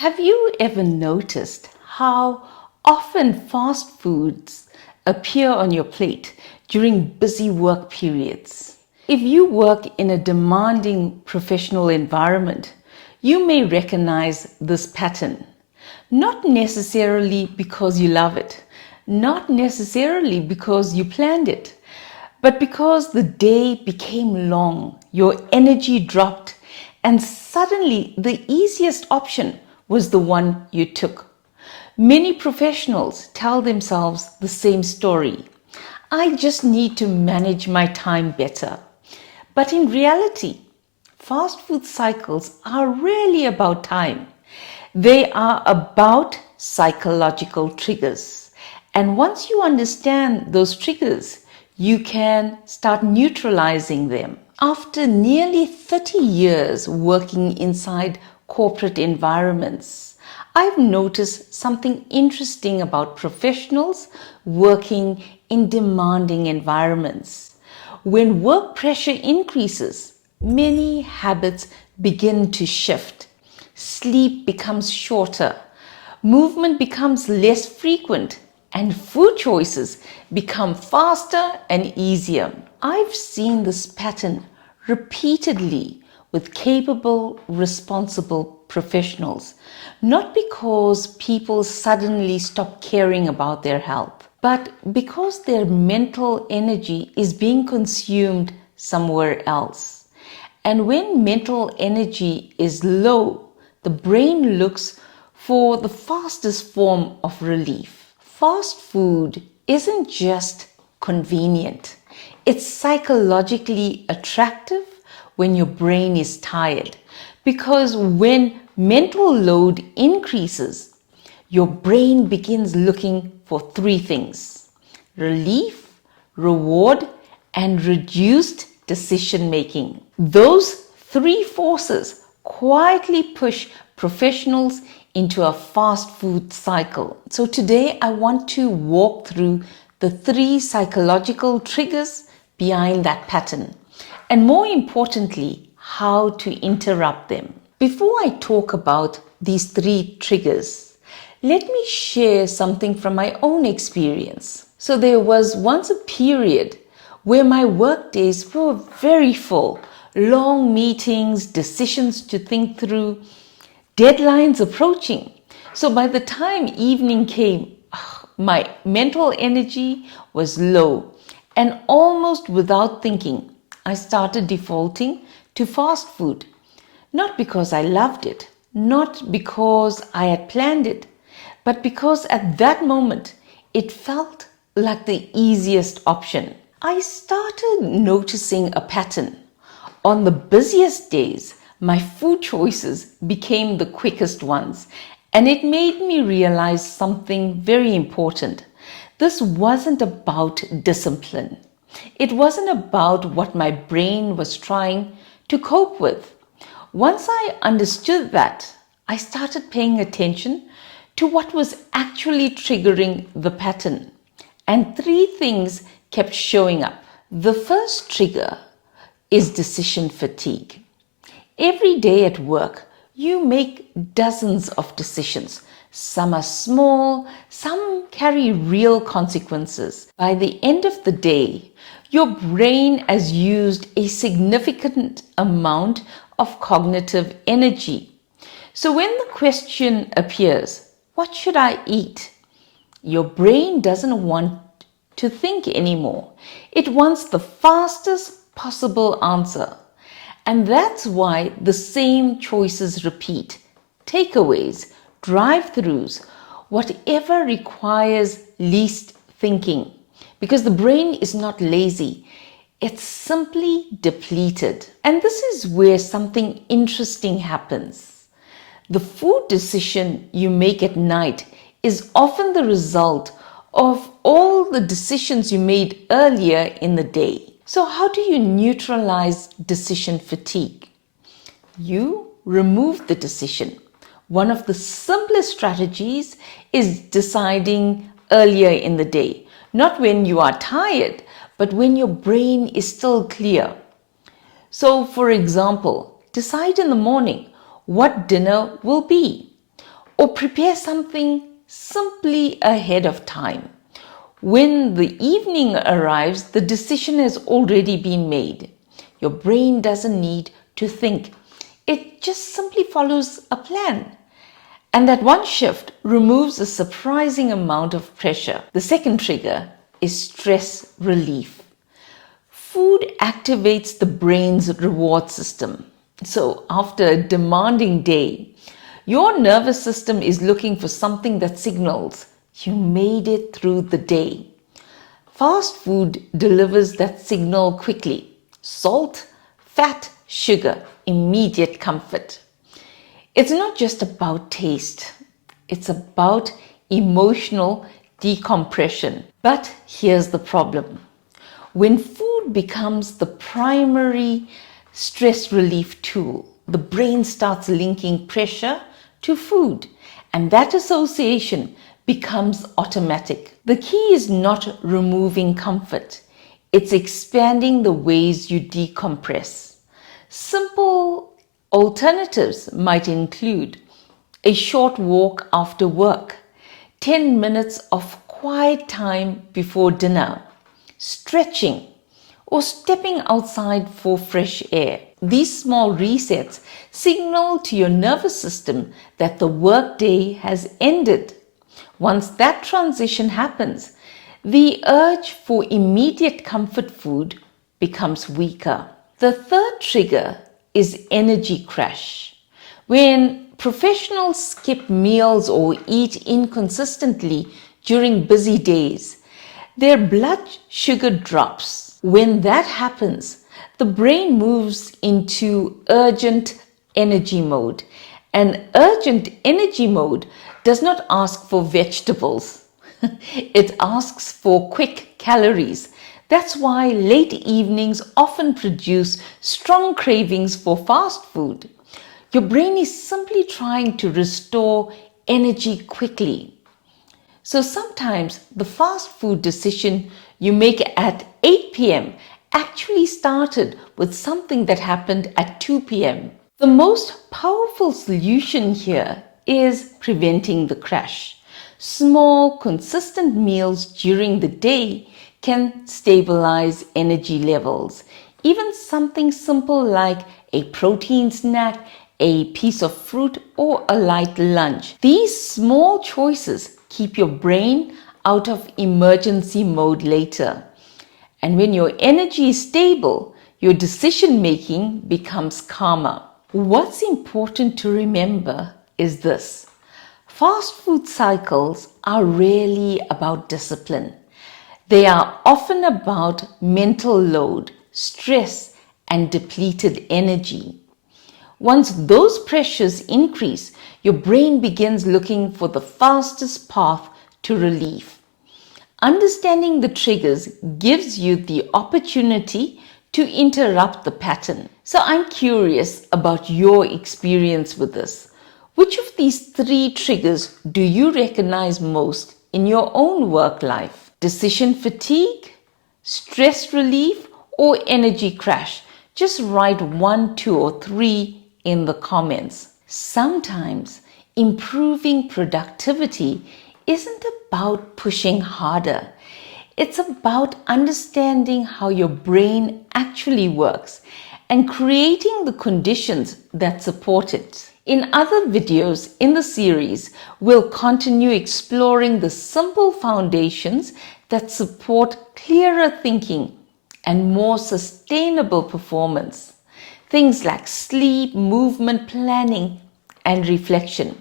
Have you ever noticed how often fast foods appear on your plate during busy work periods? If you work in a demanding professional environment, you may recognize this pattern. Not necessarily because you love it, not necessarily because you planned it, but because the day became long, your energy dropped, and suddenly the easiest option was the one you took. Many professionals tell themselves the same story. I just need to manage my time better. But in reality, fast food cycles are really about time. They are about psychological triggers. And once you understand those triggers, you can start neutralizing them. After nearly 30 years working inside corporate environments, I've noticed something interesting about professionals working in demanding environments. When work pressure increases, many habits begin to shift. Sleep becomes shorter, movement becomes less frequent, and food choices become faster and easier. I've seen this pattern repeatedly with capable, responsible professionals, not because people suddenly stop caring about their health, but because their mental energy is being consumed somewhere else. And when mental energy is low, the brain looks for the fastest form of relief. Fast food isn't just convenient, it's psychologically attractive when your brain is tired. Because when mental load increases, your brain begins looking for three things: relief, reward, and reduced decision making. Those three forces quietly push professionals into a fast food cycle. So today I want to walk through the three psychological triggers behind that pattern, and more importantly, how to interrupt them. Before I talk about these three triggers, let me share something from my own experience. So there was once a period where my work days were very full, long meetings, decisions to think through, deadlines approaching. So by the time evening came, my mental energy was low, and almost without thinking, I started defaulting to fast food. Not because I loved it, not because I had planned it, but because at that moment it felt like the easiest option. I started noticing a pattern. On the busiest days, my food choices became the quickest ones, and it made me realize something very important. This wasn't about discipline. It wasn't about what my brain was trying to cope with. Once I understood that, I started paying attention to what was actually triggering the pattern. And three things kept showing up. The first trigger is decision fatigue. Every day at work, you make dozens of decisions. Some are small, some carry real consequences. By the end of the day, your brain has used a significant amount of cognitive energy. So when the question appears, what should I eat? Your brain doesn't want to think anymore. It wants the fastest possible answer. And that's why the same choices repeat. Takeaways, drive-thrus, whatever requires least thinking. Because the brain is not lazy. It's simply depleted. And this is where something interesting happens. The food decision you make at night is often the result of all the decisions you made earlier in the day. So how do you neutralize decision fatigue? You remove the decision. One of the simplest strategies is deciding earlier in the day, not when you are tired, but when your brain is still clear. So, for example, decide in the morning what dinner will be. or prepare something simply ahead of time. When the evening arrives, the decision has already been made. Your brain doesn't need to think. It just simply follows a plan. And that one shift removes a surprising amount of pressure. The second trigger is stress relief. Food activates the brain's reward system. So after a demanding day, your nervous system is looking for something that signals you made it through the day. Fast food delivers that signal quickly. Salt, fat, sugar, immediate comfort. It's not just about taste. It's about emotional decompression. But here's the problem. When food becomes the primary stress relief tool, the brain starts linking pressure to food, and that association becomes automatic. The key is not removing comfort. It's expanding the ways you decompress. Simple alternatives might include a short walk after work, 10 minutes of quiet time before dinner, stretching, or stepping outside for fresh air. These small resets signal to your nervous system that the workday has ended. Once that transition happens, the urge for immediate comfort food becomes weaker. The third trigger is energy crash. When professionals skip meals or eat inconsistently during busy days, their blood sugar drops. When that happens, the brain moves into urgent energy mode. And urgent energy mode does not ask for vegetables. It asks for quick calories. That's why late evenings often produce strong cravings for fast food. Your brain is simply trying to restore energy quickly. So sometimes the fast food decision you make at 8 p.m. actually started with something that happened at 2 p.m. The most powerful solution here is preventing the crash. Small, consistent meals during the day can stabilize energy levels. Even something simple like a protein snack, a piece of fruit, or a light lunch. These small choices keep your brain out of emergency mode later. And when your energy is stable, your decision making becomes calmer. What's important to remember is this. Fast food cycles are rarely about discipline. They are often about mental load, stress, and depleted energy. Once those pressures increase, your brain begins looking for the fastest path to relief. Understanding the triggers gives you the opportunity to interrupt the pattern. So I'm curious about your experience with this. Which of these three triggers do you recognize most in your own work life? Decision fatigue, stress relief, or energy crash? Just write 1, 2, or 3 in the comments. Sometimes improving productivity isn't about pushing harder. It's about understanding how your brain actually works and creating the conditions that support it. In other videos in the series, we'll continue exploring the simple foundations that support clearer thinking and more sustainable performance. Things like sleep, movement, planning, and reflection.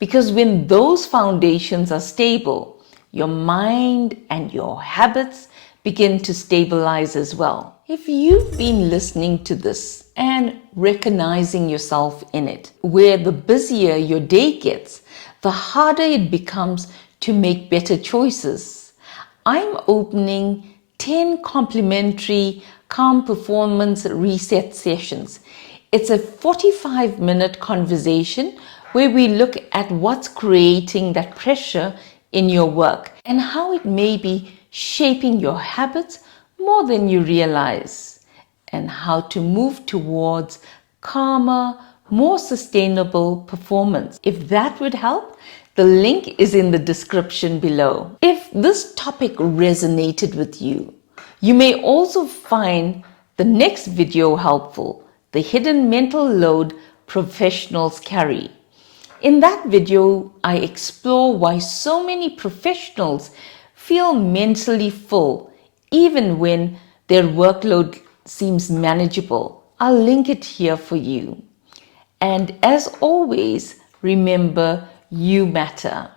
Because when those foundations are stable, your mind and your habits begin to stabilize as well. If you've been listening to this and recognizing yourself in it, where the busier your day gets, the harder it becomes to make better choices, I'm opening 10 complimentary calm performance reset sessions. It's a 45-minute conversation where we look at what's creating that pressure in your work and how it may be shaping your habits more than you realize, and how to move towards calmer, more sustainable performance. If that would help, the link is in the description below. If this topic resonated with you, you may also find the next video helpful, the hidden mental load professionals carry. In that video, I explore why so many professionals feel mentally full, even when their workload seems manageable. I'll link it here for you. And as always, remember, you matter.